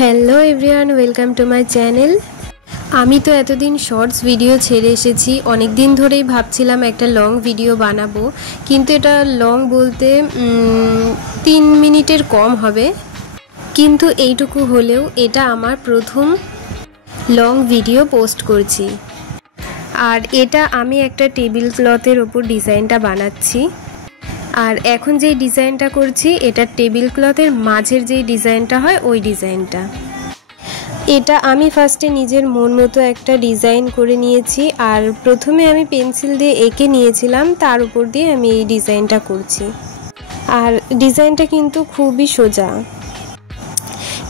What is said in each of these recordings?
Hello everyone, welcome to my channel. আমি তো এতদিন শর্টস ভিডিও ছেড়ে এসেছি। অনেক দিন ধরেই ভাবছিলাম একটা লং ভিডিও বানাবো, কিন্তু এটা লং বলতে 3 মিনিটের কম হবে। কিন্তু এইটুকু হলেও এটা আমার প্রথম লং ভিডিও পোস্ট করছি। আর এটা আমি একটা টেবিল ক্লথের ওপর ডিজাইনটা বানাচ্ছি। আর এখন যেই ডিজাইনটা করছি এটা টেবিল ক্লথের মাঝের যেই ডিজাইনটা হয় ওই ডিজাইনটা। এটা আমি ফার্স্টে নিজের মন মতো একটা ডিজাইন করে নিয়েছি। আর প্রথমে আমি পেন্সিল দিয়ে এঁকে নিয়েছিলাম, তার উপর দিয়ে আমি এই ডিজাইনটা করছি। আর ডিজাইনটা কিন্তু খুবই সোজা।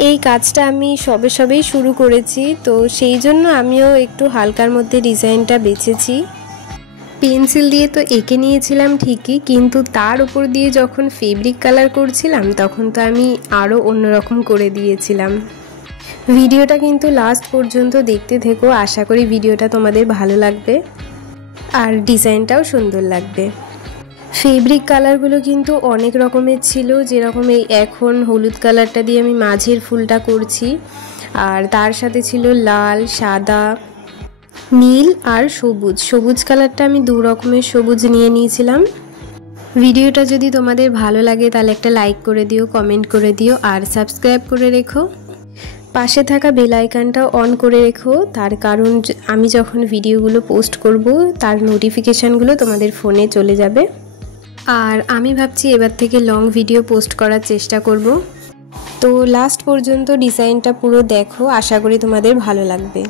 এই কাজটা আমি সবেই শুরু করেছি, তো সেই জন্য আমিও একটু হালকার মধ্যে ডিজাইনটা বেছেছি। পেন্সিল দিয়ে তো এঁকে নিয়েছিলাম ঠিকই, কিন্তু তার উপর দিয়ে যখন ফেব্রিক কালার করছিলাম তখন তো আমি আরও অন্যরকম করে দিয়েছিলাম। ভিডিওটা কিন্তু লাস্ট পর্যন্ত দেখতে থেকো, আশা করি ভিডিওটা তোমাদের ভালো লাগবে আর ডিজাইনটাও সুন্দর লাগবে। ফেব্রিক কালারগুলো কিন্তু অনেক রকমের ছিল, যেরকম এই এখন হলুদ কালারটা দিয়ে আমি মাঝের ফুলটা করছি, আর তার সাথে ছিল লাল, সাদা, নীল আর সবুজ কালারটা আমি 2 রকমের সবুজ নিয়ে নিয়েছিলাম। ভিডিওটা যদি তোমাদের ভালো লাগে তাহলে একটা লাইক করে দিও, কমেন্ট করে দিও আর সাবস্ক্রাইব করে রেখো। পাশে থাকা বেল আইকনটাও অন করে রেখো, তার কারণ আমি যখন ভিডিওগুলো পোস্ট করব তার নোটিফিকেশানগুলো তোমাদের ফোনে চলে যাবে। আর আমি ভাবছি এবার থেকে লং ভিডিও পোস্ট করার চেষ্টা করব। তো লাস্ট পর্যন্ত ডিজাইনটা পুরো দেখো, আশা করি তোমাদের ভালো লাগবে।